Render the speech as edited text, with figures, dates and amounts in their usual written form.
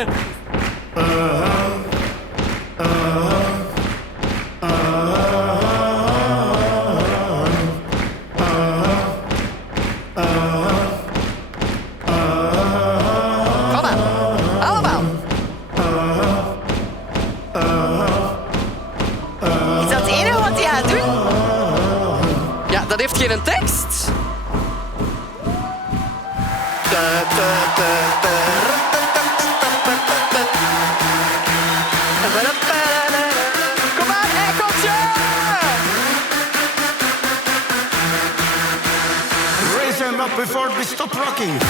zingen. Kom aan, allemaal. Is dat het enige wat hij gaat doen? Ja, dat heeft geen tekst. Kom aan, Eikeltje! Raise them up before we stop rocking.